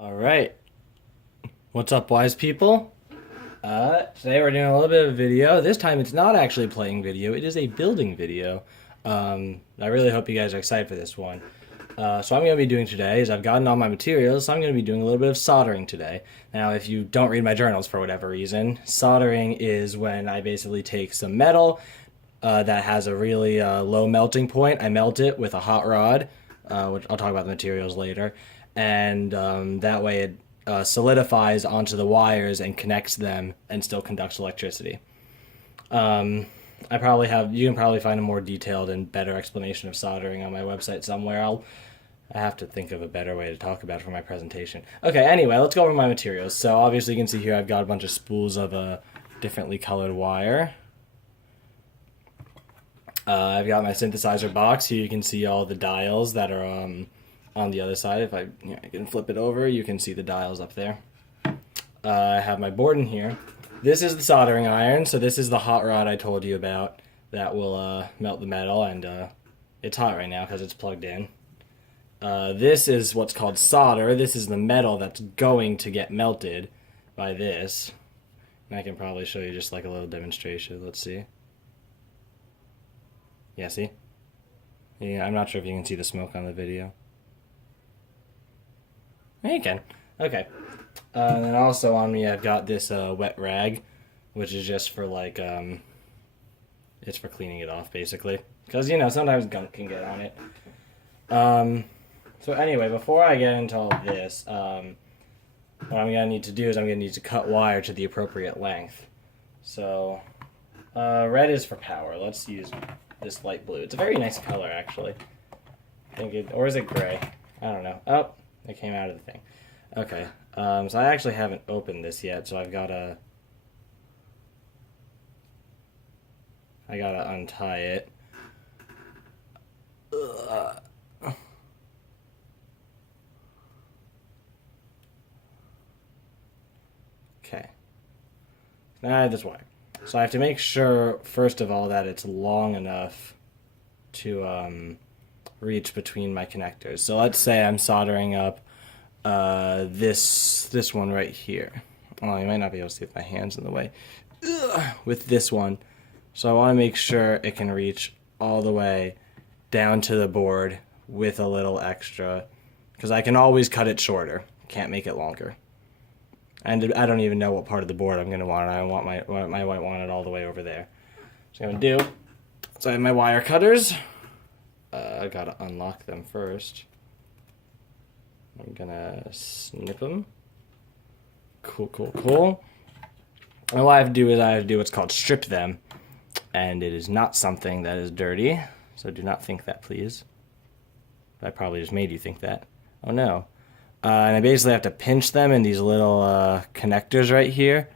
All right. What's up, wise people? Today we're doing a little bit of video. This time it's not actually playing video, it is a building video. I really hope you guys are excited for this one. So I'm going to be doing today is I've gotten all my materials, so I'm going to be doing a little bit of soldering today. Now, if you don't read my journals for whatever reason, soldering is when I basically take some metal that has a really low melting point. I melt it with a hot rod, which I'll talk about the materials later, and that way it solidifies onto the wires and connects them and still conducts electricity. You can probably find a more detailed and better explanation of soldering on my website somewhere. I have to think of a better way to talk about it for my presentation. Okay, anyway, let's go over my materials. So obviously you can see here I've got a bunch of spools of a differently colored wire. I've got my synthesizer box. Here you can see all the dials that are on the other side. If I can flip it over, you can see the dials up there. I have my board in here. This is the soldering iron, so this is the hot rod I told you about that will melt the metal, and it's hot right now because it's plugged in. This is what's called solder. This is the metal that's going to get melted by this. And I can probably show you just like a little demonstration. Let's see. Yeah, see? Yeah, I'm not sure if you can see the smoke on the video. Yeah, you can. Okay. And then also on me I've got this wet rag, which is just for like, it's for cleaning it off basically. Because, sometimes gunk can get on it. So anyway, before I get into all this, what I'm going to need to do is I'm going to need to cut wire to the appropriate length. So, red is for power. Let's use this light blue. It's a very nice color, actually. Or is it gray? I don't know. Oh, it came out of the thing. Okay, so I actually haven't opened this yet, so I gotta untie it. Ugh. Okay. Now I have this wire. So I have to make sure, first of all, that it's long enough to reach between my connectors. So let's say I'm soldering up this one right here. Oh, you might not be able to see if my hand's in the way. With this one. So I want to make sure it can reach all the way down to the board with a little extra, because I can always cut it shorter. Can't make it longer. And I don't even know what part of the board I'm going to want. I might want it all the way over there. So I'm going to do, so I have my wire cutters. I got to unlock them first. I'm going to snip them. Cool. And what I have to do is I have to do what's called strip them. And it is not something that is dirty. So do not think that, please. I probably just made you think that. Oh no. And I basically have to pinch them in these little connectors right here,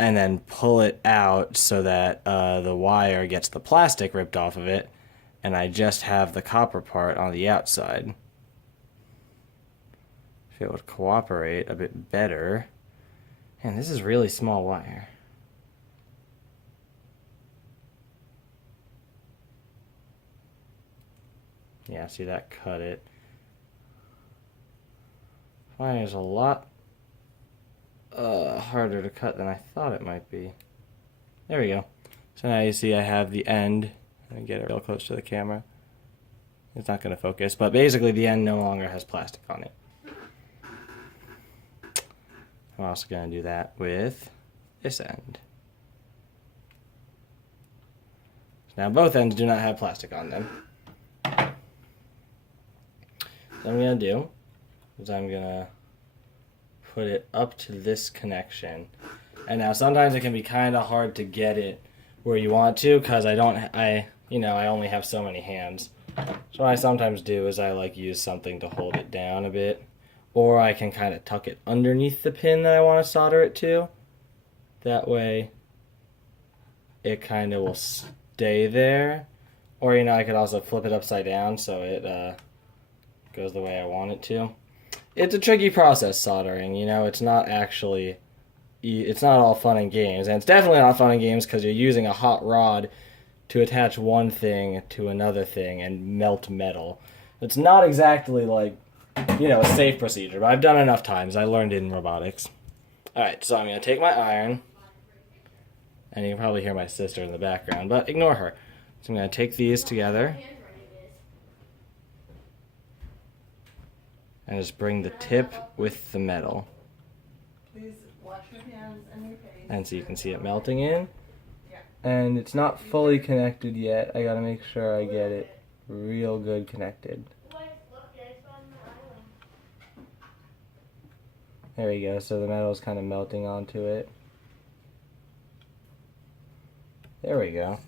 and then pull it out so that the wire gets the plastic ripped off of it, and I just have the copper part on the outside. If it would cooperate a bit better. And this is really small wire. Yeah, see, that cut it. Wire is a lot harder to cut than I thought it might be. There we go. So now you see I have the end. I get it real close to the camera. It's not going to focus, but basically the end no longer has plastic on it. I'm also going to do that with this end. Now both ends do not have plastic on them. So I'm going to do is I'm going to put it up to this connection. And now sometimes it can be kind of hard to get it where you want to, because I only have so many hands. So what I sometimes do is I use something to hold it down a bit, or I can kind of tuck it underneath the pin that I want to solder it to. That way it kind of will stay there. Or I could also flip it upside down so it goes the way I want it to. It's a tricky process, soldering. It's not all fun and games. And it's definitely not fun and games because you're using a hot rod to attach one thing to another thing and melt metal. It's not exactly like a safe procedure. But I've done enough times. I learned it in robotics. All right, so I'm going to take my iron. And you can probably hear my sister in the background, but ignore her. So I'm going to take these together. And just bring the tip with the metal. Please wash your hands and your face. And so you can see it melting in. And it's not fully connected yet. I gotta make sure I get it real good connected. There we go, so the metal's kind of melting onto it. There we go.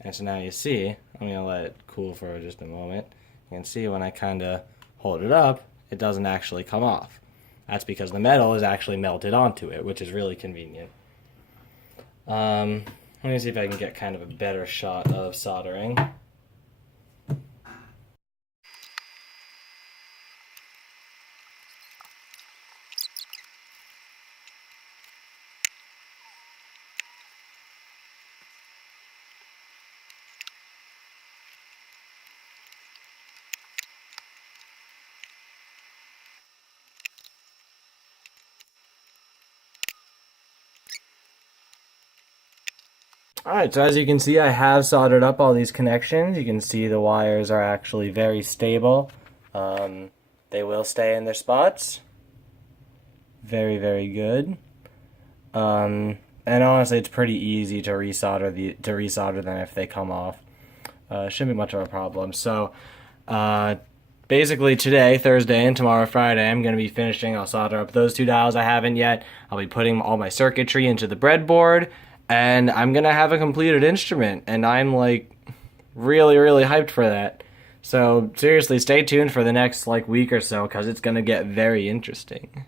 And so now you see, I'm gonna let it cool for just a moment. You can see when I kind of hold it up, it doesn't actually come off. That's because the metal is actually melted onto it, which is really convenient. Let me see if I can get kind of a better shot of soldering. Alright, so as you can see, I have soldered up all these connections. You can see the wires are actually very stable. They will stay in their spots. Very, very good. And honestly, it's pretty easy to resolder them if they come off. Shouldn't be much of a problem. So, basically today, Thursday, and tomorrow, Friday, I'm going to be finishing. I'll solder up those two dials I haven't yet. I'll be putting all my circuitry into the breadboard. And I'm going to have a completed instrument, and I'm, like, really, really hyped for that. So, seriously, stay tuned for the next, week or so, because it's going to get very interesting.